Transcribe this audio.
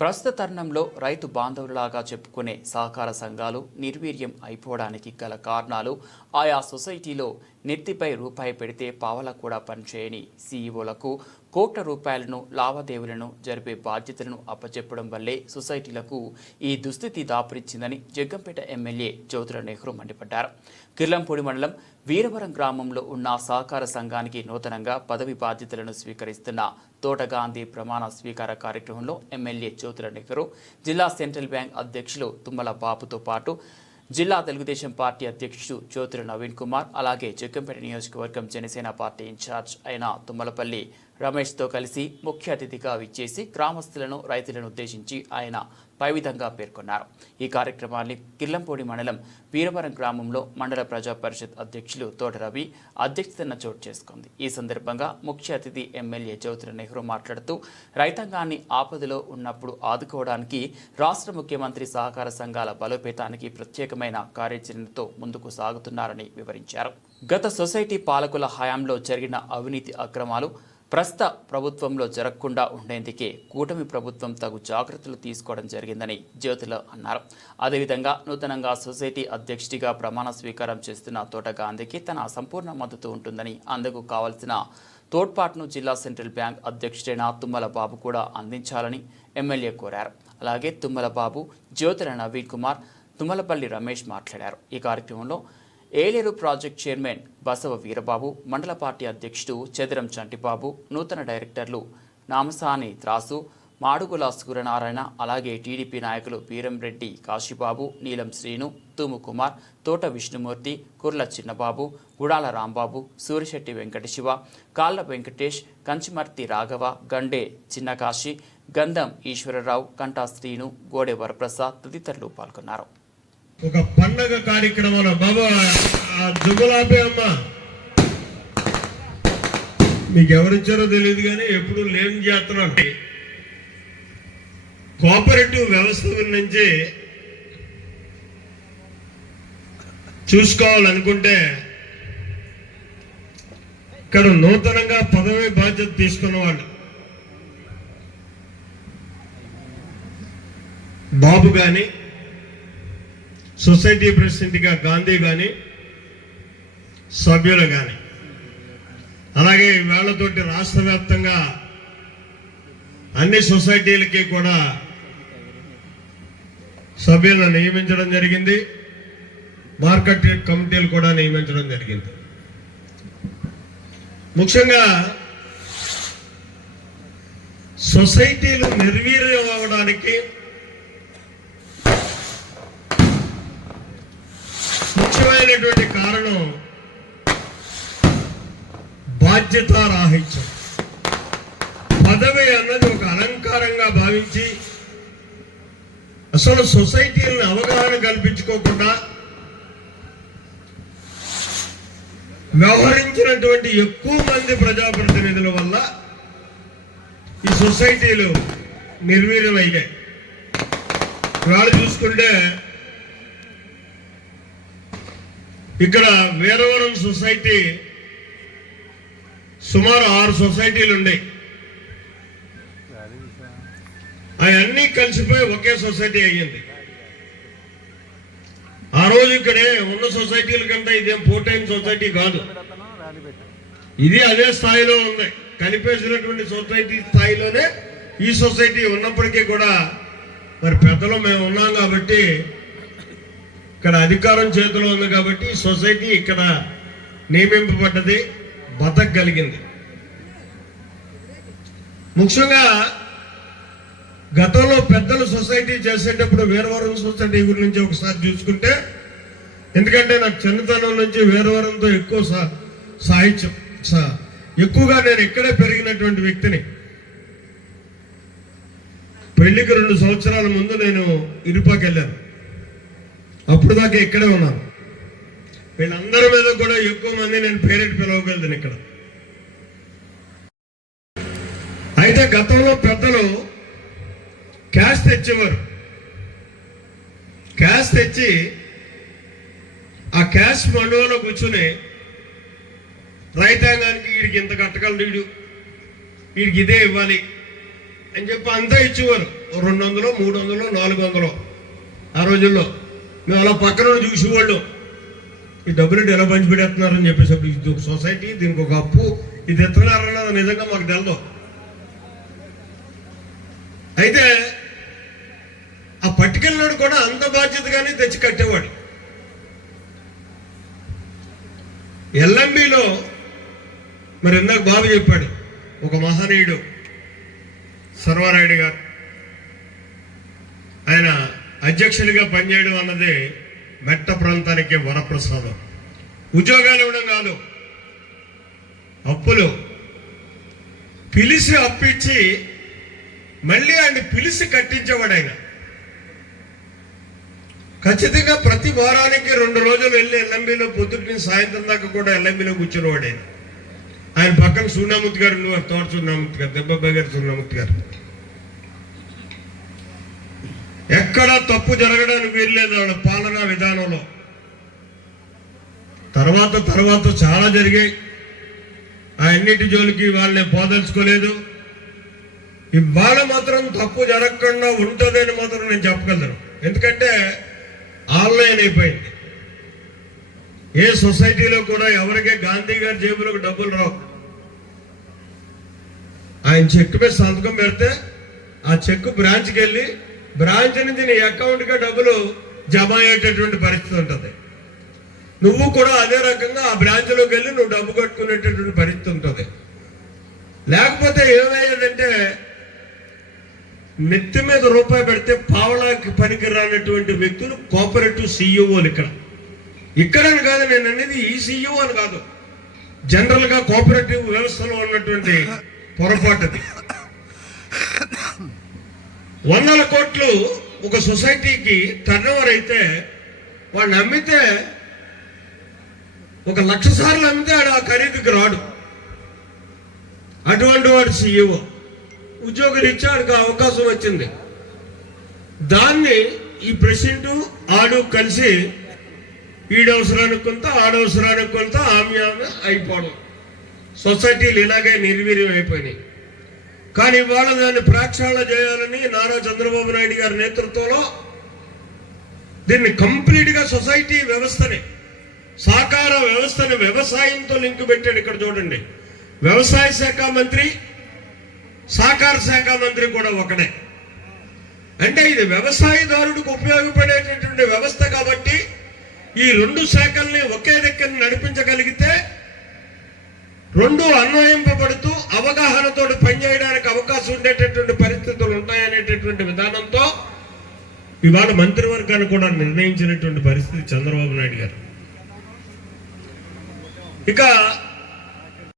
ప్రస్తుత తరుణంలో రైతు బాంధవులాగా చెప్పుకునే సహకార సంఘాలు నిర్వీర్యం అయిపోవడానికి గల కారణాలు ఆయా సొసైటీలో నెత్తిపై రూపాయి పెడితే పావల కూడా పనిచేయని సీఈఓలకు కోట్ల రూపాయలను లావాదేవీలను జరిపే బాధ్యతలను అప్పచెప్పడం వల్లే సొసైటీలకు ఈ దుస్థితి దాపురించిందని జగ్గంపేట ఎమ్మెల్యే జ్యోతుల నెహ్రూ మండిపడ్డారు. కిర్లంపూడి మండలం వీరవరం గ్రామంలో ఉన్న సహకార సంఘానికి నూతనంగా పదవి బాధ్యతలను స్వీకరిస్తున్న తోటగాంధీ ప్రమాణ స్వీకార కార్యక్రమంలో ఎమ్మెల్యే జ్యోతుల నెహ్రూ, జిల్లా సెంట్రల్ బ్యాంక్ అధ్యక్షులు తుమ్మల బాబుతో పాటు జిల్లా తెలుగుదేశం పార్టీ అధ్యక్షుడు జ్యోతుల నవీన్ కుమార్, అలాగే జగ్గంపేట నియోజకవర్గం జనసేన పార్టీ ఇన్ఛార్జ్ అయిన తుమ్మలపల్లి రమేష్తో కలిసి ముఖ్య అతిథిగా విచ్చేసి గ్రామస్తులను రైతులను ఉద్దేశించి ఆయన పై విధంగా పేర్కొన్నారు. ఈ కార్యక్రమాన్ని కిర్లంపూడి మండలం వీరవరం గ్రామంలో మండల ప్రజా పరిషత్ అధ్యక్షులు తోట రవి అధ్యక్షతన చోటు చేసుకుంది. ఈ సందర్భంగా ముఖ్య అతిథి ఎమ్మెల్యే జ్యోతుల నెహ్రూ మాట్లాడుతూ రైతాంగాన్ని ఆపదలో ఉన్నప్పుడు ఆదుకోవడానికి రాష్ట్ర ముఖ్యమంత్రి సహకార సంఘాల బలోపేతానికి ప్రత్యేకమైన కార్యాచరణతో ముందుకు సాగుతున్నారని వివరించారు. గత సొసైటీ పాలకుల హయాంలో జరిగిన అవినీతి అక్రమాలు ప్రస్తుత ప్రభుత్వంలో జరగకుండా ఉండేందుకే కూటమి ప్రభుత్వం తగు జాగ్రత్తలు తీసుకోవడం జరిగిందని జ్యోతుల అన్నారు. అదేవిధంగా నూతనంగా సొసైటీ అధ్యక్షుడిగా ప్రమాణ స్వీకారం చేస్తున్న తోటగాంధీకి తన సంపూర్ణ మద్దతు ఉంటుందని, అందుకు కావాల్సిన తోడ్పాటును జిల్లా సెంట్రల్ బ్యాంక్ అధ్యక్షుడైన తుమ్మల బాబు కూడా అందించాలని ఎమ్మెల్యే కోరారు. అలాగే తుమ్మల బాబు, జ్యోతుల నవీన్ కుమార్, తుమ్మలపల్లి రమేష్ మాట్లాడారు. ఈ కార్యక్రమంలో ఏలేరు ప్రాజెక్ట్ చైర్మన్ బసవ వీరబాబు, మండల పార్టీ అధ్యక్షుడు చెదరం చంటిబాబు, నూతన డైరెక్టర్లు నామసాని త్రాసు, మాడుగుల సూర్యనారాయణ, అలాగే టీడీపీ నాయకులు పీరంరెడ్డి కాశీబాబు, నీలం శ్రీను, తూము కుమార్, తోట విష్ణుమూర్తి, కుర్ల చిన్నబాబు, గుడాల రాంబాబు, సూరిశెట్టి వెంకటశివ, కాళ్ళ వెంకటేష్, కంచిమర్తి రాఘవ, గండే చిన్నకాశి, గంధం ఈశ్వరరావు, కంటా శ్రీను, గోడె వరప్రసాద్ తదితరులు పాల్గొన్నారు. ఒక పండగ కార్యక్రమంలో బాబా జుగులాపే అమ్మ మీకు ఎవరిచ్చారో తెలియదు కానీ ఎప్పుడు లేని జాతర అంటే కోఆపరేటివ్ వ్యవస్థ నుంచి చూసుకోవాలనుకుంటే ఇక్కడ నూతనంగా పదవి బాధ్యత తీసుకున్న వాళ్ళు బాబు కానీ, సొసైటీ ప్రెసిడెంట్గా గాంధీ కానీ, సభ్యులు కానీ, అలాగే వేళ్లతోటి రాష్ట్ర వ్యాప్తంగా అన్ని సొసైటీలకి కూడా సభ్యులను నియమించడం జరిగింది. మార్కెట్ కమిటీలు కూడా నియమించడం జరిగింది. ముఖ్యంగా సొసైటీలు నిర్వీర్యం అవ్వడానికి ముఖ్యమైనటువంటి కారణం బాధ్యత రాహిత్యం. పదవి అన్నది ఒక అలంకారంగా భావించి అసలు సొసైటీలను అవగాహన కల్పించుకోకుండా వ్యవహరించినటువంటి ఎక్కువ మంది ప్రజాప్రతినిధుల వల్ల ఈ సొసైటీలు నిర్వీర్యమయ్యాయి. వాళ్ళు చూసుకుంటే ఇక్కడ వీరవరం సొసైటీ సుమారు 6 సొసైటీలు ఉన్నాయి. అవన్నీ కలిసిపోయి ఒకే సొసైటీ అయ్యింది. ఆ రోజు ఇక్కడే ఉన్న సొసైటీల కంటే ఇదేం పోటైన్ సొసైటీ కాదు, ఇది అదే స్థాయిలో ఉంది. కలిపేసినటువంటి సొసైటీ స్థాయిలోనే ఈ సొసైటీ ఉన్నప్పటికీ కూడా మరి పెద్దలు మేము ఉన్నాం కాబట్టి, ఇక్కడ అధికారం చేతిలో ఉంది కాబట్టి సొసైటీ ఇక్కడ నియమింపబడ్డది, బతకగలిగింది. ముఖ్యంగా గతంలో పెద్దలు సొసైటీ చేసేటప్పుడు వీరవరం సొసైటీ గురించి ఒకసారి చూసుకుంటే, ఎందుకంటే నాకు చిన్నతనం నుంచి వీరవరంతో ఎక్కువ సాహిత్యం, ఎక్కువగా నేను ఇక్కడే పెరిగినటువంటి వ్యక్తిని. పెళ్లికి 2 సంవత్సరాల ముందు నేను ఇరుపాకి వెళ్ళాను. అప్పుడు దాకా ఇక్కడే ఉన్నాను. వీళ్ళందరి మీద కూడా ఎక్కువ మంది నేను పేరెంట్ పిలవగలను ఇక్కడ. అయితే గతంలో పెద్దలు క్యాష్ తెచ్చేవారు. క్యాష్ తెచ్చి ఆ క్యాష్ మండపంలో కూర్చుని రైతాంగానికి వీడికి ఇంత కట్టగలడు, వీడికి ఇదే ఇవ్వాలి అని చెప్పి అంతా ఇచ్చేవారు. 200, 300, 400 ఆ రోజుల్లో మేము అలా పక్కన చూసేవాళ్ళు. ఈ డబ్బులు ఎలా పంచిపెట్టేస్తున్నారని చెప్పేసి ఇది ఒక సొసైటీ, దీనికి ఒక అప్పు, ఇది ఎత్తున్నారన్నది నిజంగా మాకు తెలదు. అయితే ఆ పట్టుకెళ్ళినాడు కూడా అంత బాధ్యతగానే తెచ్చి కట్టేవాడు. ఎల్ఎంబిలో మరి ఇందాక బాబు చెప్పాడు, ఒక మహనీయుడు సర్వారాయుడు గారు, ఆయన అధ్యక్షుడిగా పనిచేయడం అన్నది మెట్ట ప్రాంతానికి వరప్రసాదం. ఉద్యోగాలు ఇవ్వడం కాదు, అప్పులు పిలిచి అప్పిచ్చి మళ్ళీ ఆయన పిలిచి కట్టించేవాడు. ఆయన ఖచ్చితంగా ప్రతి వారానికి 2 రోజులు వెళ్ళి ఎల్ఎంబిలో పొద్దుటి సాయంత్రం దాకా కూడా ఎల్ఎంబిలో కూర్చునేవాడు. ఆయన పక్కన సూర్యమూర్తి గారు, నువ్వు తోట సూర్యమూర్తి గారు, దెబ్బబాయి గారు, సూర్యమూర్తి గారు. ఎక్కడా తప్పు జరగడానికి వీల్లేదు వాళ్ళ పాలనా విధానంలో. తర్వాత చాలా జరిగాయి. ఆ అన్నిటి జోలికి వాళ్ళని పోదలుచుకోలేదు. ఇవాళ మాత్రం తప్పు జరగకుండా ఉంటుందని మాత్రం నేను చెప్పగలను. ఎందుకంటే ఆన్లైన్ అయిపోయింది. ఏ సొసైటీలో కూడా ఎవరికే గాంధీ గారి జేబులకు డబ్బులు రావు. ఆయన చెక్ మీద సంతకం పెడితే ఆ చెక్ బ్రాంచ్కి వెళ్ళి బ్రాంచ్ నుంచి నీ అకౌంట్గా డబ్బులు జమ అయ్యేటటువంటి పరిస్థితి ఉంటుంది. నువ్వు కూడా అదే రకంగా ఆ బ్రాంచ్లోకి వెళ్ళి నువ్వు డబ్బు కట్టుకునేటటువంటి పరిస్థితి ఉంటుంది. లేకపోతే ఏమయ్యేదంటే నెత్తి మీద రూపాయి పెడితే పావలాకి పనికి రానటువంటి వ్యక్తులు కోఆపరేటివ్ సిఇఓలు. ఇక్కడని కాదు నేను అనేది, ఈ సిఇఓ అని కాదు, జనరల్గా కోఆపరేటివ్ వ్యవస్థలో ఉన్నటువంటి పొరపాటుది. 100 కోట్లు ఒక సొసైటీకి టర్నోవర్ అయితే వాడిని అమ్మితే 1,00,000 సార్లు అమ్మితే ఆడు ఆ ఖరీదుకి రాడు. అటువంటి వాడు సిఇఓ. ఉద్యోగరీత్యా ఆడికి అవకాశం వచ్చింది. దాన్ని ఈ ప్రెసిడెంట్ ఆడు కలిసి ఈడవసరానికి కొంత, ఆడవసరానికి కొంత, ఆమె అయిపోవడం. సొసైటీలు ఇలాగే నిర్వీర్యం అయిపోయినాయి. కానీ ఇవాళ దాన్ని ప్రక్షాళన చేయాలని నారా చంద్రబాబు నాయుడు గారి నేతృత్వంలో దీన్ని కంప్లీట్గా సొసైటీ వ్యవస్థని, సహకార వ్యవస్థని వ్యవసాయంతో లింక్ పెట్టాడు. ఇక్కడ చూడండి, వ్యవసాయ శాఖ మంత్రి, సహకార శాఖ మంత్రి కూడా ఒకడే. అంటే ఇది వ్యవసాయదారుడికి ఉపయోగపడేటటువంటి వ్యవస్థ కాబట్టి ఈ 2 శాఖల్ని ఒకే దగ్గర నడిపించగలిగితే 2 అన్వయింపబడుతూ అవగాహనతో పనిచేయడానికి అవకాశం ఉండేటటువంటి పరిస్థితులు ఉంటాయనేటటువంటి విధానంతో ఇవాళ మంత్రివర్గాన్ని కూడా నిర్ణయించినటువంటి పరిస్థితి చంద్రబాబు నాయుడు గారు. ఇక